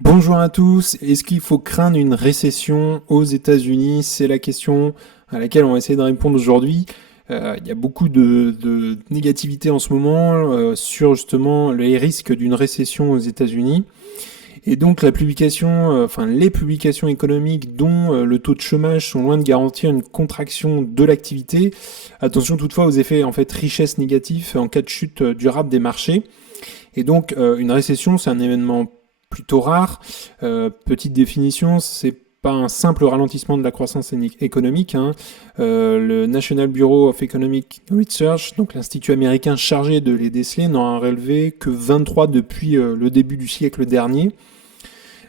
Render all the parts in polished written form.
Bonjour à tous. Est-ce qu'il faut craindre une récession aux États-Unis? C'est la question à laquelle on va essayer de répondre aujourd'hui. Il y a beaucoup de négativité en ce moment sur justement les risques d'une récession aux États-Unis. Et donc la publication, les publications économiques dont le taux de chômage sont loin de garantir une contraction de l'activité. Attention toutefois aux effets en fait richesse négatifs en cas de chute durable des marchés. Et donc, une récession, c'est un événement plutôt rare. Petite définition, c'est pas un simple ralentissement de la croissance économique. Le National Bureau of Economic Research, donc l'institut américain chargé de les déceler, n'en a relevé que 23 depuis le début du siècle dernier.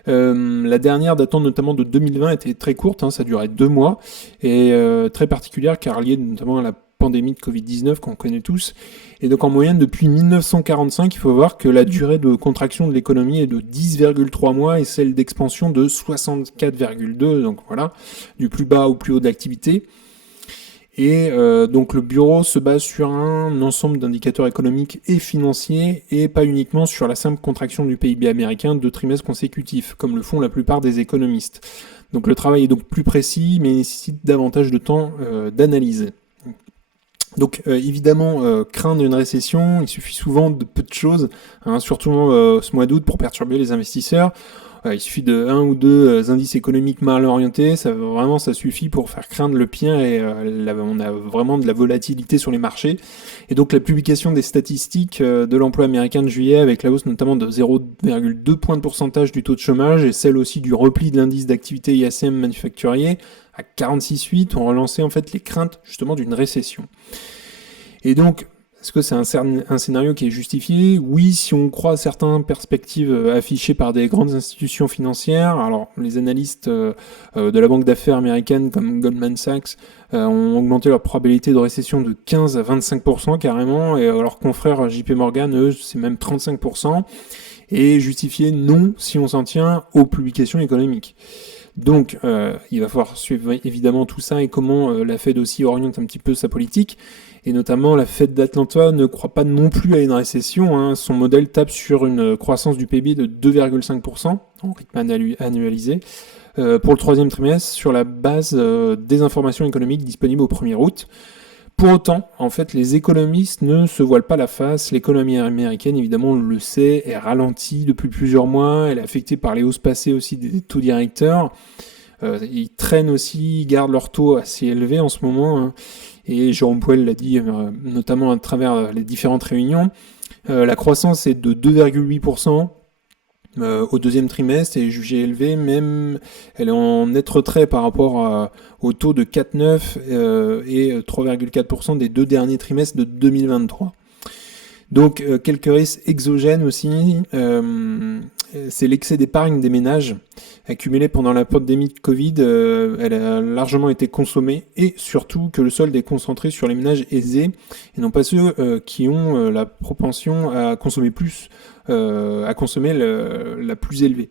La dernière datant notamment de 2020 était très courte, ça durait 2 mois, et très particulière car liée notamment à la pandémie de Covid-19 qu'on connaît tous. Et donc en moyenne, depuis 1945, il faut voir que la durée de contraction de l'économie est de 10,3 mois et celle d'expansion de 64,2, donc voilà, du plus bas au plus haut d'activité. Et donc le bureau se base sur un ensemble d'indicateurs économiques et financiers et pas uniquement sur la simple contraction du PIB américain de trimestres consécutifs, comme le font la plupart des économistes. Donc le travail est donc plus précis mais nécessite davantage de temps d'analyse. Donc évidemment, craindre une récession, il suffit souvent de peu de choses, surtout ce mois d'août pour perturber les investisseurs. Il suffit de un ou deux indices économiques mal orientés, ça suffit pour faire craindre le pire et on a vraiment de la volatilité sur les marchés. Et donc la publication des statistiques de l'emploi américain de juillet avec la hausse notamment de 0,2 points de pourcentage du taux de chômage et celle aussi du repli de l'indice d'activité ISM manufacturier à 46,8 ont relancé en fait les craintes justement d'une récession. Et donc, est-ce que c'est un scénario qui est justifié? Oui, si on croit à certaines perspectives affichées par des grandes institutions financières. Alors, les analystes de la banque d'affaires américaine comme Goldman Sachs ont augmenté leur probabilité de récession de 15 à 25% carrément, et leurs confrères JP Morgan, eux, c'est même 35%, et justifié non si on s'en tient aux publications économiques. Donc, il va falloir suivre évidemment tout ça et comment la Fed aussi oriente un petit peu sa politique. Et notamment, la Fed d'Atlanta ne croit pas non plus à une récession. Son modèle tape sur une croissance du PIB de 2,5% en rythme annualisé pour le troisième trimestre sur la base des informations économiques disponibles au 1er août. Pour autant, en fait, les économistes ne se voilent pas la face. L'économie américaine, évidemment, on le sait, est ralentie depuis plusieurs mois. Elle est affectée par les hausses passées aussi des taux directeurs. Ils traînent aussi, ils gardent leur taux assez élevé en ce moment. Et Jérôme Powell l'a dit notamment à travers les différentes réunions. La croissance est de 2,8% au deuxième trimestre et est jugée élevée, même elle est en net retrait par rapport au taux de 4,9 et 3,4% des deux derniers trimestres de 2023. Donc quelques risques exogènes aussi, c'est l'excès d'épargne des ménages accumulé pendant la pandémie de Covid, elle a largement été consommée et surtout que le solde est concentré sur les ménages aisés et non pas ceux qui ont la propension à consommer plus, à consommer la plus élevée.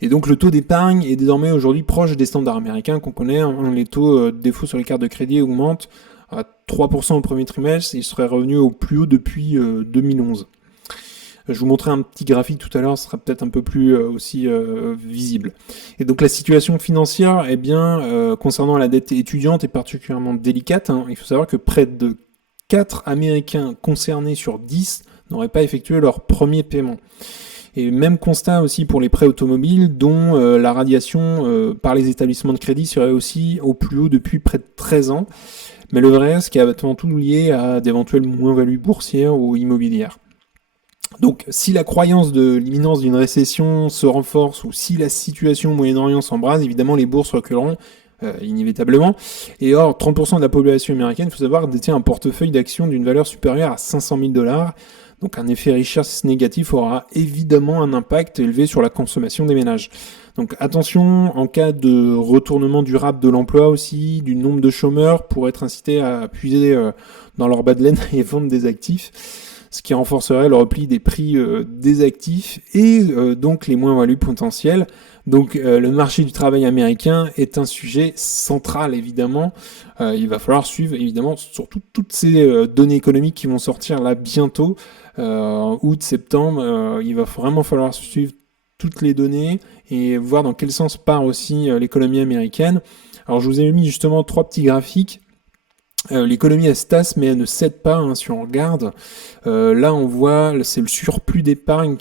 Et donc le taux d'épargne est désormais aujourd'hui proche des standards américains qu'on connaît. Les taux de défaut sur les cartes de crédit augmentent à 3% au premier trimestre, il serait revenu au plus haut depuis 2011. Je vous montrerai un petit graphique tout à l'heure, ce sera peut-être un peu plus aussi visible. Et donc la situation financière, concernant la dette étudiante, est particulièrement délicate. Il faut savoir que près de 4 Américains concernés sur 10 n'auraient pas effectué leur premier paiement. Et même constat aussi pour les prêts automobiles, dont la radiation par les établissements de crédit serait aussi au plus haut depuis près de 13 ans. Mais le vrai risque est avant tout lié à d'éventuelles moins-values boursières ou immobilières. Donc, si la croyance de l'imminence d'une récession se renforce ou si la situation au Moyen-Orient s'embrase, évidemment, les bourses reculeront inévitablement. Et or, 30% de la population américaine, il faut savoir, détient un portefeuille d'actions d'une valeur supérieure à 500 000 $. Donc, un effet richesse négatif aura évidemment un impact élevé sur la consommation des ménages. Donc, attention, en cas de retournement durable de l'emploi aussi, du nombre de chômeurs, pour être incités à puiser dans leur bas de laine et vendre des actifs, ce qui renforcerait le repli des prix des actifs et donc les moins-values potentielles. Donc le marché du travail américain est un sujet central évidemment. Il va falloir suivre évidemment surtout toutes ces données économiques qui vont sortir là bientôt, août, septembre. Il va vraiment falloir suivre toutes les données et voir dans quel sens part aussi l'économie américaine. Alors je vous ai mis justement 3 petits graphiques. L'économie elle stasse mais elle ne cède pas hein, si on regarde. Là on voit c'est le surplus d'épargne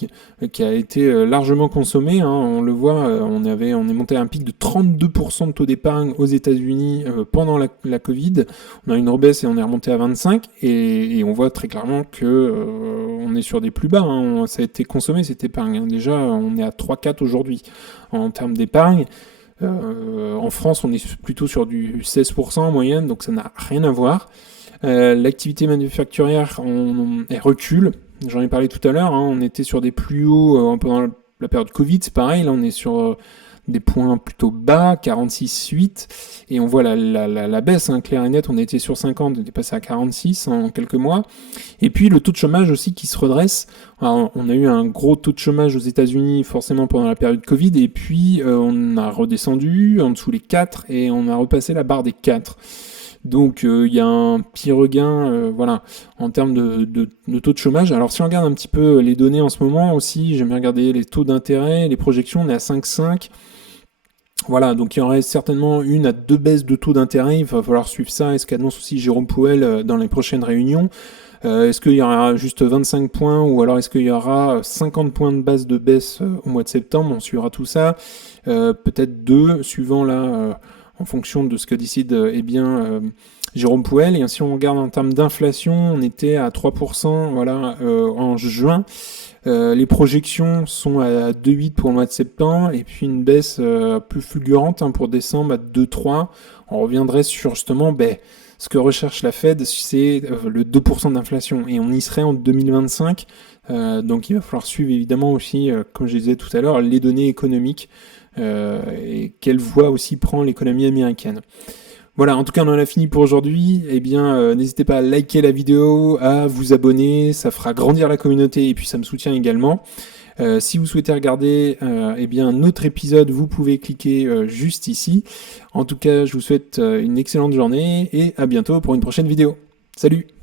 qui a été largement consommé. Hein, on le voit, on est monté à un pic de 32% de taux d'épargne aux États-Unis pendant la Covid. On a une rebaisse et on est remonté à 25 et on voit très clairement que on est sur des plus bas. Hein, ça a été consommé cette épargne. Hein. Déjà on est à 3-4 aujourd'hui en termes d'épargne. En France, on est plutôt sur du 16% en moyenne, donc ça n'a rien à voir. L'activité manufacturière, elle recule. J'en ai parlé tout à l'heure. Hein, on était sur des plus hauts pendant la période Covid, c'est pareil. Là, on est sur des points plutôt bas, 46,8. Et on voit la baisse, hein, clair et net. On était sur 50, on est passé à 46 en quelques mois. Et puis le taux de chômage aussi qui se redresse. Alors, on a eu un gros taux de chômage aux États-Unis forcément pendant la période Covid. Et puis on a redescendu en dessous les 4 et on a repassé la barre des 4. Donc il y a un petit regain voilà, en termes de taux de chômage. Alors si on regarde un petit peu les données en ce moment aussi, j'aime bien regarder les taux d'intérêt, les projections, on est à 5,5. Voilà, donc il y aurait certainement 1 à 2 baisses de taux d'intérêt, il va falloir suivre ça, est-ce qu'annonce aussi Jérôme Powell dans les prochaines réunions. Est-ce qu'il y aura juste 25 points ou alors est-ce qu'il y aura 50 points de base de baisse au mois de septembre, on suivra tout ça, peut-être 2, suivant là, en fonction de ce que décide Jérôme Powell. Et si on regarde en termes d'inflation, on était à 3% voilà, en juin. Les projections sont à 2,8 pour le mois de septembre et puis une baisse plus fulgurante hein, pour décembre à 2,3. On reviendrait sur justement ce que recherche la Fed, c'est le 2% d'inflation et on y serait en 2025. Donc il va falloir suivre évidemment aussi, comme je disais tout à l'heure, les données économiques et quelle voie aussi prend l'économie américaine. Voilà, en tout cas on en a fini pour aujourd'hui. Eh bien, n'hésitez pas à liker la vidéo, à vous abonner, ça fera grandir la communauté et puis ça me soutient également. Si vous souhaitez regarder un autre épisode, vous pouvez cliquer juste ici. En tout cas, je vous souhaite une excellente journée et à bientôt pour une prochaine vidéo. Salut!